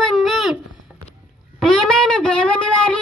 ఉంది ప్రియమైన దేవుని వారి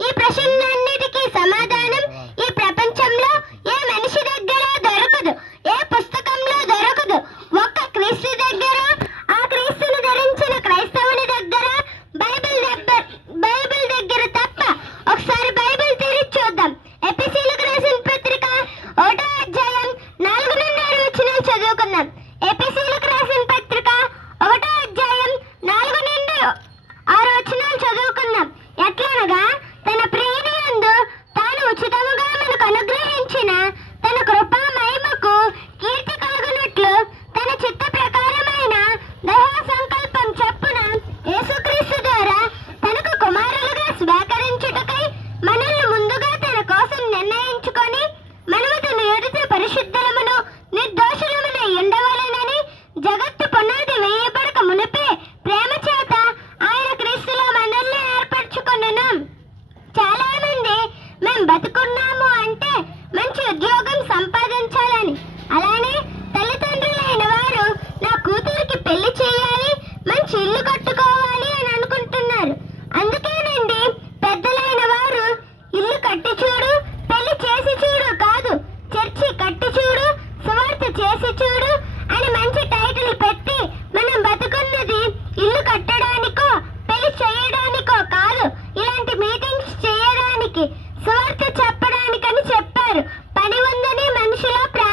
ఈ ప్రశ్నలన్నిటికీ సమాధానం ಕೇಳಗ పెట్టి చూడు సువార్త చేసి చూడు అని మంచి టైటిల్ పెట్టి మనం బతుకున్నది ఇల్లు కట్టడానికో పెళ్ళి చేయడానికో కాదు ఇలాంటి మీటింగ్స్ చేయడానికి సువార్త చెప్పడానికని చెప్పారు. పని ఉందని మనిషిలో ప్రా